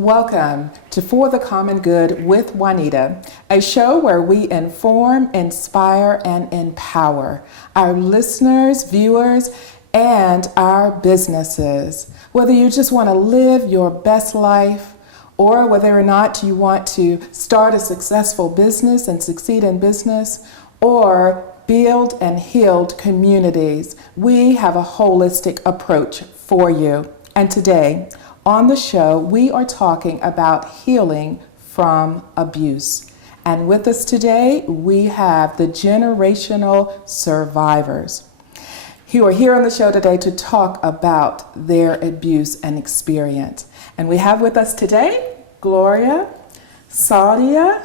Welcome to For the Common Good with Juanita, a show where we inform, inspire, and empower our listeners, viewers, and our businesses. Whether you just want to live your best life or whether or not you want to start a successful business and succeed in business or build and healed communities, we have a holistic approach for you. And today, on the show, we are talking about healing from abuse. And with us today, we have the generational survivors who are here on the show today to talk about their abuse and experience. And we have with us today, Gloria, Saudia,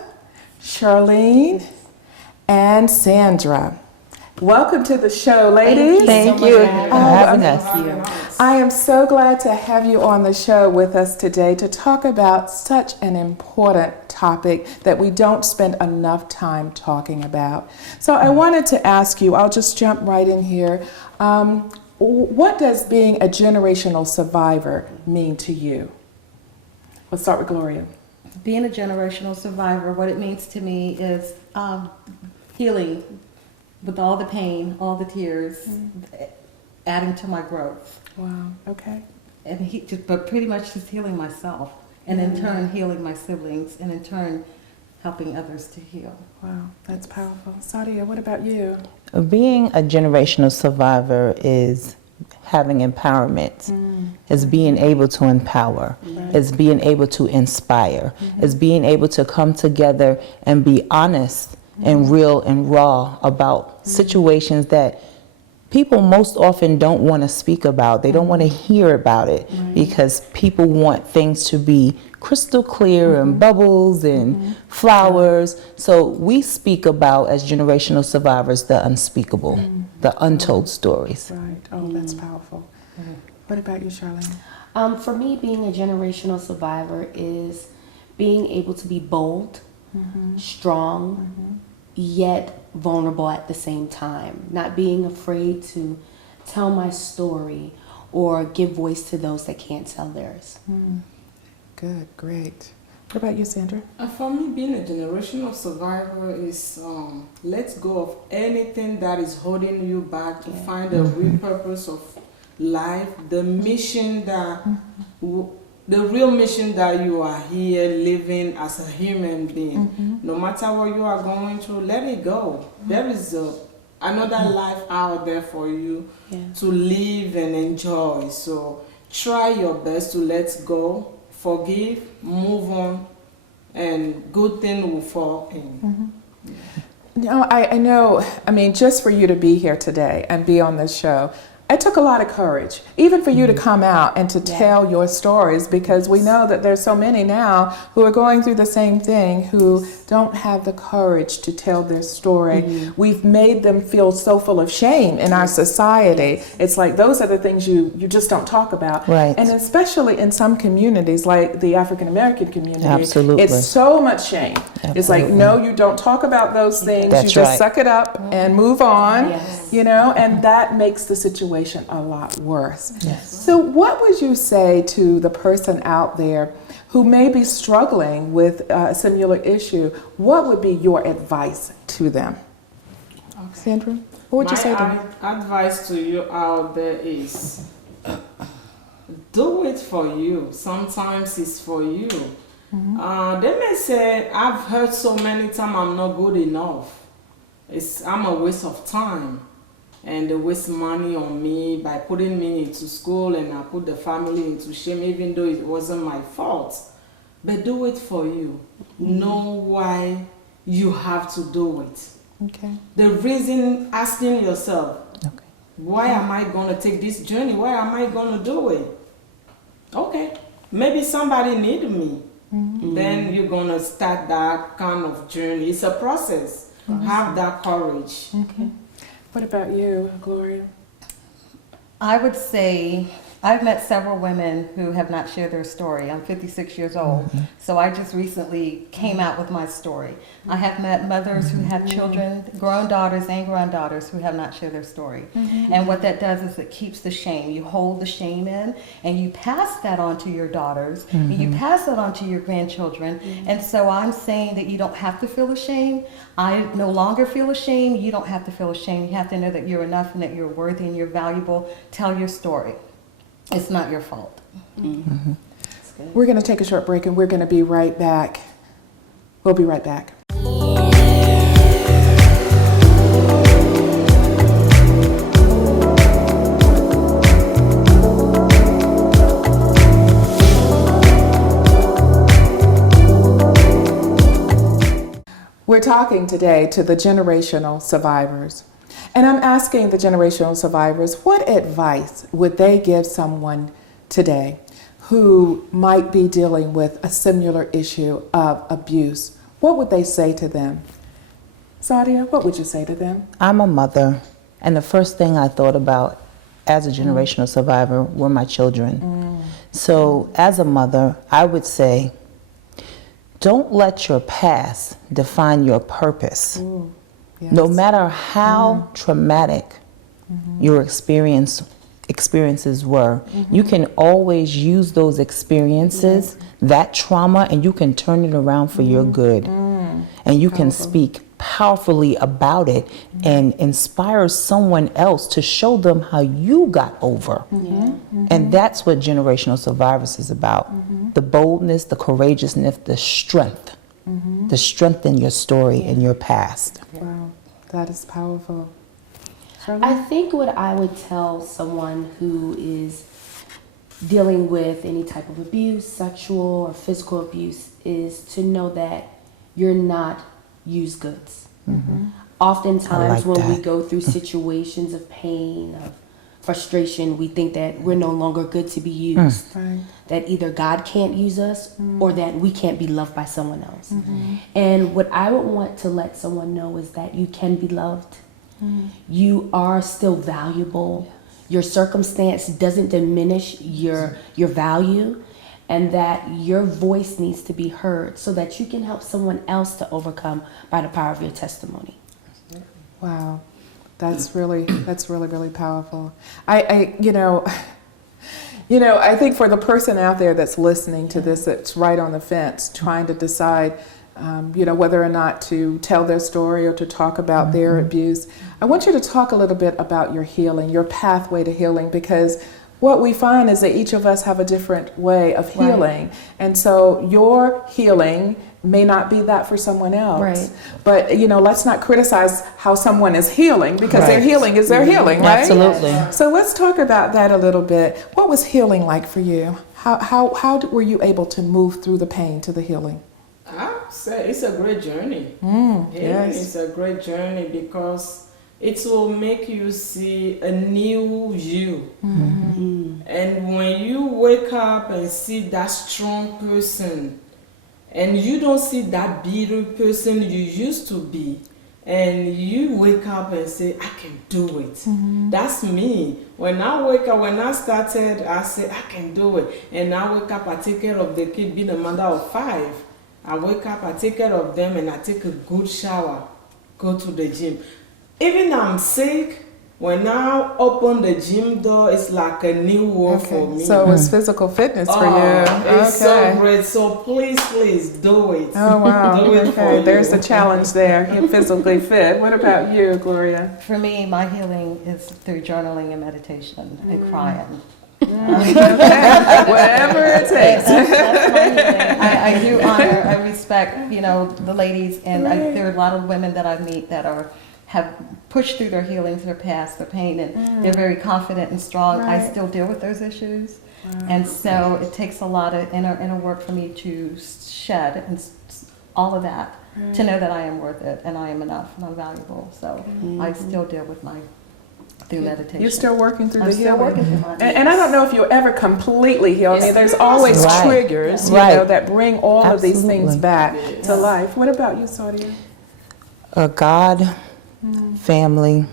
Charlene, and Sandra. Welcome to the show, ladies. Thank you for having us. I am so glad to have you on the show with us today to talk about such an important topic that we don't spend enough time talking about. So I wanted to ask you, I'll just jump right in here. What does being a generational survivor mean to you? Let's start with Gloria. Being a generational survivor, what it means to me is healing with all the pain, all the tears, adding to my growth. Wow, okay. And but pretty much just healing myself, and in turn healing my siblings, and in turn helping others to heal. Wow, that's powerful. Saudia, what about you? Being a generational survivor is having empowerment, is being able to empower, is being able to inspire, is being able to come together and be honest and real and raw about situations that people most often don't want to speak about. They don't want to hear about it because people want things to be crystal clear and bubbles and flowers. So we speak about, as generational survivors, the unspeakable, the untold stories. Right. Oh, that's powerful. What about you, Charlene? For me, being a generational survivor is being able to be bold, strong, yet vulnerable at the same time. Not being afraid to tell my story or give voice to those that can't tell theirs. Good, great. What about you, Sandra? For me, being a generational survivor is let go of anything that is holding you back to find a real purpose of life, the mission that the real mission that you are here living as a human being. No matter what you are going through, let it go. There is another life out there for you to live and enjoy. So try your best to let go, forgive, move on, and good thing will fall in. No, I know, I mean, just for you to be here today and be on this show, it took a lot of courage, even for you to come out and to tell your stories, because we know that there's so many now who are going through the same thing who don't have the courage to tell their story. We've made them feel so full of shame in our society. It's like those are the things you just don't talk about. Right. And especially in some communities like the African American community, Absolutely. it's so much shame. Absolutely. It's like, no, you don't talk about those things. That's you just right. suck it up and move on, Yes. you know, and that makes the situation a lot worse. Yes. So what would you say to the person out there who may be struggling with a similar issue? What would be your advice to them? Sandra, what would you say to them? My advice to you out there is do it for you. Sometimes it's for you. They may say, I've heard so many times I'm not good enough. I'm a waste of time. And they waste money on me by putting me into school, and I put the family into shame even though it wasn't my fault. But do it for you. Know why you have to do it. Okay. The reason, asking yourself, why am I going to take this journey? Why am I going to do it? Okay, maybe somebody needs me. Then you're going to start that kind of journey. It's a process. Have that courage. Okay. What about you, Gloria? I would say I've met several women who have not shared their story. I'm 56 years old, so I just recently came out with my story. I have met mothers who have children, grown daughters and granddaughters who have not shared their story. And what that does is it keeps the shame. You hold the shame in, and you pass that on to your daughters, and you pass that on to your grandchildren. And so I'm saying that you don't have to feel ashamed. I no longer feel ashamed. You don't have to feel ashamed. You have to know that you're enough and that you're worthy and you're valuable. Tell your story. It's not your fault. We're going to take a short break and we're going to be right back. We'll be right back. We're talking today to the generational survivors. And I'm asking the generational survivors, what advice would they give someone today who might be dealing with a similar issue of abuse? What would they say to them? Sadia, what would you say to them? I'm a mother, and the first thing I thought about as a generational survivor were my children. So as a mother, I would say, don't let your past define your purpose. Yes. No matter how traumatic your experiences were, you can always use those experiences, that trauma, and you can turn it around for your good. And you can speak powerfully about it and inspire someone else to show them how you got over. And that's what generational survivors is about. The boldness, the courageousness, the strength. The strength in your story and your past. Wow, that is powerful. I think what I would tell someone who is dealing with any type of abuse, sexual or physical abuse, is to know that you're not used goods. Oftentimes when we go through situations of pain, of frustration, we think that we're no longer good to be used. Right. That either God can't use us or that we can't be loved by someone else. And what I would want to let someone know is that you can be loved. You are still valuable. Your circumstance doesn't diminish your value, and that your voice needs to be heard so that you can help someone else to overcome by the power of your testimony. Wow, that's really powerful. I think for the person out there that's listening to this, that's right on the fence, trying to decide, whether or not to tell their story or to talk about their abuse, I want you to talk a little bit about your healing, your pathway to healing, because what we find is that each of us have a different way of healing. And so your healing may not be that for someone else. Right. But, let's not criticize how someone is healing, because their healing is their healing, right? Absolutely. So let's talk about that a little bit. What was healing like for you? How were you able to move through the pain to the healing? I'd say it's a great journey. Yes. It's a great journey because it will make you see a new you. And when you wake up and see that strong person, and you don't see that bitter person you used to be, and you wake up and say, I can do it. That's me. When I wake up, when I started, I said, I can do it. And I wake up, I take care of the kid, being a mother of 5. I wake up, I take care of them, and I take a good shower, go to the gym. Even I'm sick, when I open the gym door, it's like a new world for me. So it's physical fitness for you. It's so great. So please do it. Oh, wow. Do it for you. There's a challenge there. Get physically fit. What about you, Gloria? For me, my healing is through journaling and meditation and crying. Whatever it takes. That's my healing. I do honor, I respect, the ladies, and there are a lot of women that I meet that have pushed through their healings, their past, their pain, and they're very confident and strong. I still deal with those issues. And so it takes a lot of inner work for me to shed and all of that to know that I am worth it and I am enough and I'm valuable. So I still deal with through meditation. You're still working through I'm the still healing. working through mine. And I don't know if you'll ever completely heal. I mean, there's always triggers, that bring all of these things back to life. What about you, Sadia? God, family,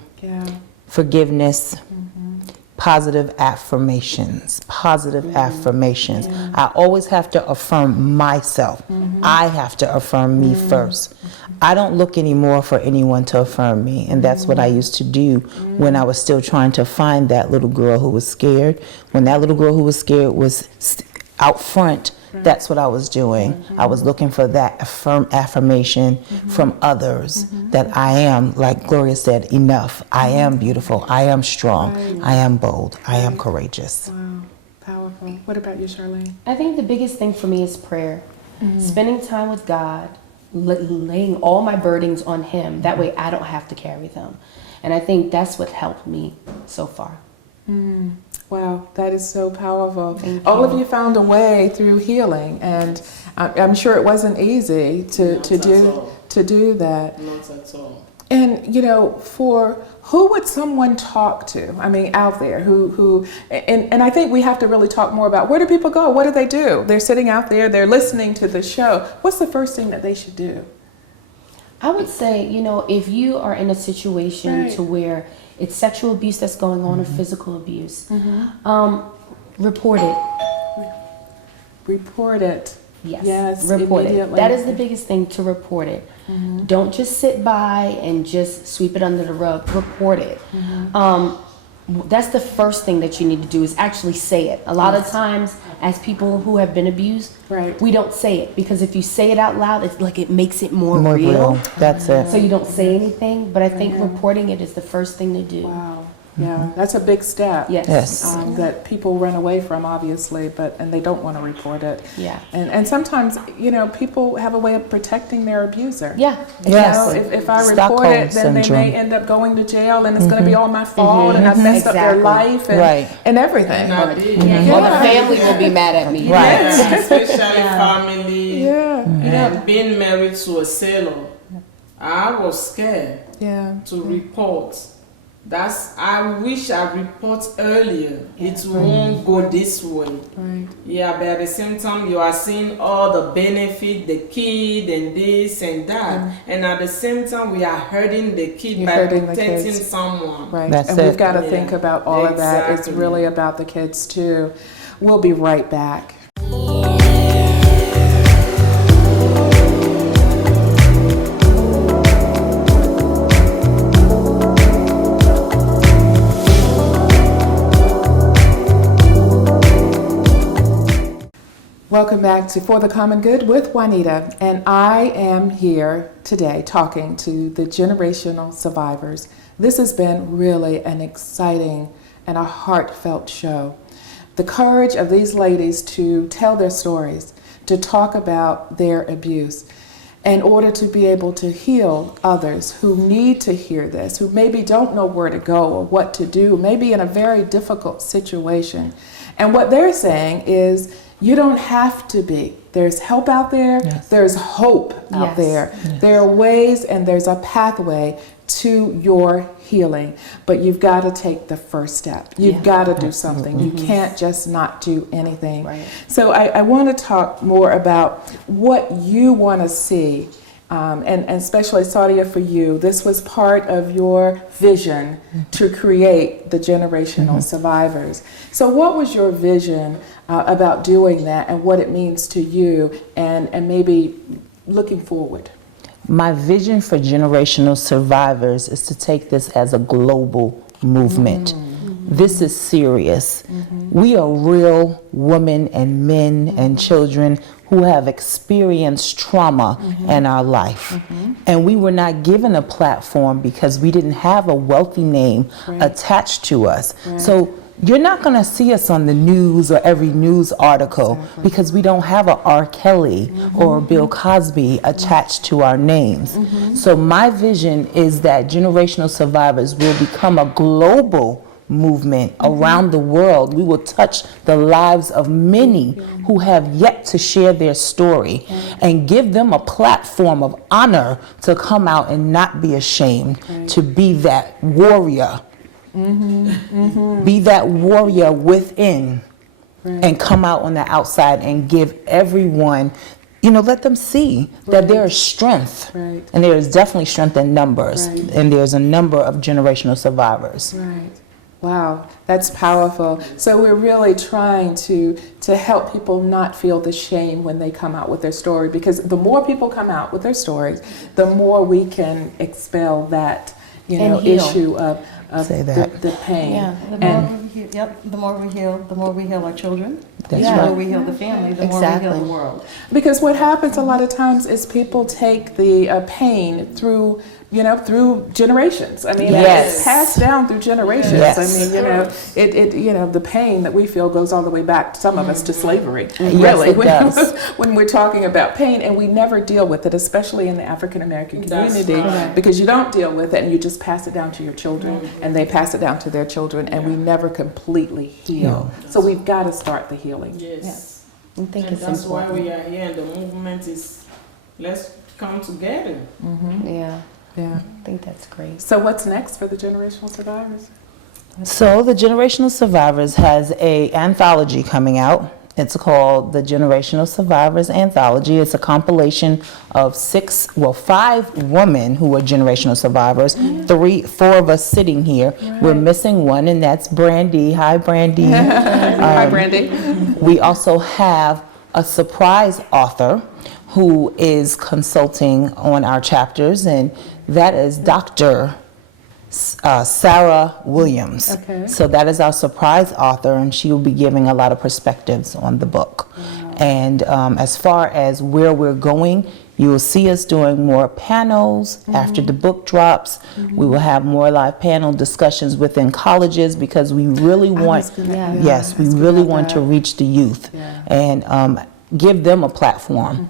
forgiveness, positive affirmations, positive affirmations. I always have to affirm myself. I have to affirm me first. I don't look anymore for anyone to affirm me, and that's what I used to do when I was still trying to find that little girl who was scared. When that little girl who was scared was out front, that's what I was doing. I was looking for that affirmation from others that I am, like Gloria said, enough. I am beautiful. I am strong. I am bold. I am courageous. Wow, powerful. What about you, Charlene? I think the biggest thing for me is prayer. Spending time with God, laying all my burdens on Him. That way I don't have to carry them. And I think that's what helped me so far. Wow, that is so powerful. Thank All you. of you found a way through healing, and I'm sure it wasn't easy to do that. Not at all. And you know, for who would someone talk to? I mean, out there, and I think we have to really talk more about where do people go? What do they do? They're sitting out there, they're listening to the show. What's the first thing that they should do? I would say, you know, if you are in a situation Right. to where it's sexual abuse that's going on or physical abuse, report it. Report it. Yes, report it. immediately. That is the biggest thing, to report it. Don't just sit by and just sweep it under the rug. Report it. That's the first thing that you need to do, is actually say it. A lot of times, as people who have been abused, Right. we don't say it, because if you say it out loud, it's like it makes it more More real. real. That's it. So you don't say anything, but I think reporting it is the first thing to do. Wow. Yeah, that's a big step. Yes. Yes. That people run away from, obviously, and they don't want to report it. Yeah. And sometimes, you know, people have a way of protecting their abuser. Yeah. You Yes. know, if I report Stockholm it, then they syndrome. may end up going to jail, and it's going to be all my fault, and I've messed up their Exactly. life and, Right. and everything. And I did. Or the family will be mad at me. Right. Yeah, especially family. Yeah, And being married to a sailor, I was scared yeah. to report. I wish I report earlier. It won't go this way. Right. Yeah, but at the same time, you are seeing all the benefit, the kid and this and that. And at the same time, we are hurting the kid You're by hurting the protecting kids. someone. Right. That's and we've it. got to Yeah. think about all of that. It's Exactly. really about the kids, too. We'll be right back. Welcome back to For the Common Good with Juanita, and I am here today talking to the generational survivors. This has been really an exciting and a heartfelt show. The courage of these ladies to tell their stories, to talk about their abuse, in order to be able to heal others who need to hear this, who maybe don't know where to go or what to do, maybe in a very difficult situation. And what they're saying is, you don't have to be. There's help out there. Yes. There's hope Yes. out there. There are ways and there's a pathway to your healing. But you've got to take the first step. You've got to do something. You can't just not do anything. Right. So I want to talk more about what you want to see. And especially, Sadia, for you, this was part of your vision to create the generational survivors. So what was your vision about doing that, and what it means to you, and maybe looking forward? My vision for generational survivors is to take this as a global movement. This is serious. We are real women and men and children who have experienced trauma in our life. And we were not given a platform because we didn't have a wealthy name attached to us. So you're not going to see us on the news or every news article because we don't have a R. Kelly or a Bill Cosby attached to our names. So my vision is that generational survivors will become a global movement around the world. We will touch the lives of many who have yet to share their story and give them a platform of honor to come out and not be ashamed, to be that warrior. Be that warrior within and come out on the outside and give everyone, let them see that there is strength. Right. And there is definitely strength in numbers. Right. And there's a number of generational survivors. Right. Wow, that's powerful. So we're really trying to help people not feel the shame when they come out with their story, because the more people come out with their stories, the more we can expel that, And heal. issue of Say that. the pain. Yeah. The more we heal our children. That's The right. more we heal the family, the more we Exactly. heal the world. Because what happens a lot of times is people take the pain through, through generations. I mean, Yes. it's passed down through generations. Yes. I mean, the pain that we feel goes all the way back, some of us, to slavery. Yes, Really, it does. when we're talking about pain, and we never deal with it, especially in the African American That's community, right. because you don't deal with it and you just pass it down to your children, and they pass it down to their children, and we never completely heal. So we've got to start the healing. Yes. I think And it's that's why important. we are here, and the movement is let's come together. Yeah, Yeah. I think that's great. So what's next for the generational survivors? So the Generational Survivors has a anthology coming out. It's called the Generational Survivors Anthology. It's a compilation of 5 women who are generational survivors. 4 of us sitting here. We're missing one, and that's Brandy. Hi, Brandy. Hi, Brandy. We also have a surprise author who is consulting on our chapters, and that is Dr. Sarah Williams. Okay. So that is our surprise author, and she will be giving a lot of perspectives on the book. And as far as where we're going, you will see us doing more panels after the book drops. We will have more live panel discussions within colleges, because we really want, yes, we really want to reach the youth and give them a platform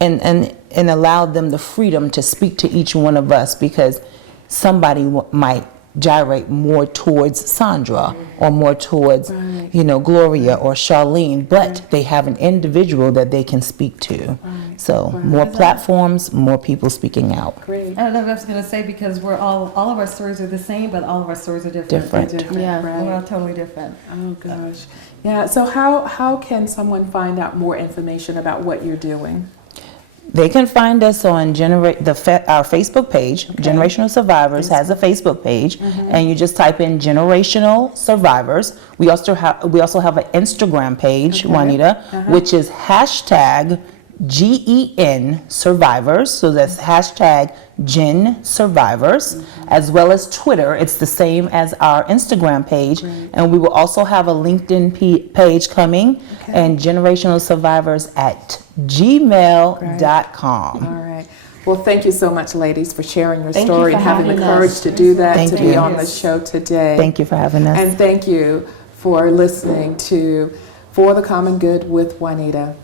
and allow them the freedom to speak to each one of us, because somebody might gyrate more towards Sandra or more towards, Gloria or Charlene, but they have an individual that they can speak to. So more platforms, more people speaking out. Great. I don't know if I was going to say, because we're all of our stories are the same, but all of our stories are different. Different. Yeah. We're all Right. totally different. Oh gosh. Yeah. So how can someone find out more information about what you're doing? They can find us on our Facebook page. Generational Survivors has a Facebook page, and you just type in Generational Survivors. We also have an Instagram page, Juanita, which is #GEN Survivors. So that's #Gen Survivors, as well as Twitter. It's the same as our Instagram page, and we will also have a LinkedIn page coming, and Generational Survivors at gmail.com. All right. Well, thank you so much, ladies, for sharing your Thank you story for and having the having courage us. to do that, Thank to you. be on the show today. Thank you for having us. And thank you for listening to For the Common Good with Juanita.